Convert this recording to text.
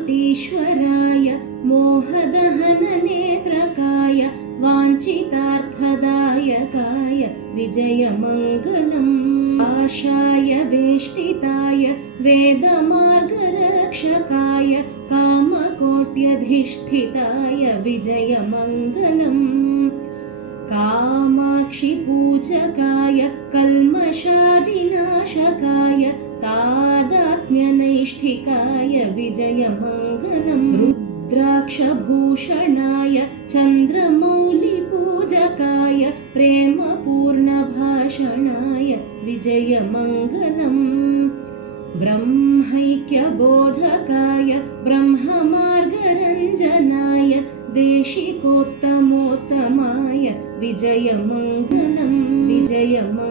कोटीश्वराय मोहदहननेत्रकाय वाञ्छितार्थदायकाय Vijayamangalam आशाय वेष्टिताय वेदमार्गरक्षकाय कामकोट्यधिष्ठिताय Vijayamangalam कामाक्षिपूजकाय कल्मषादिनाशकाय तादात्म्यनैष्ठिकाय Vijayamangalam रुद्राक्षभूषणाय चन्द्रमौलिपूजकाय प्रेमपूर्णभाषणाय Vijayamangalam ब्रह्मैक्यबोधकाय ब्रह्ममार्गरञ्जनाय देशिकोत्तमोत्तमाय Vijayamangalam Vijayamangalam.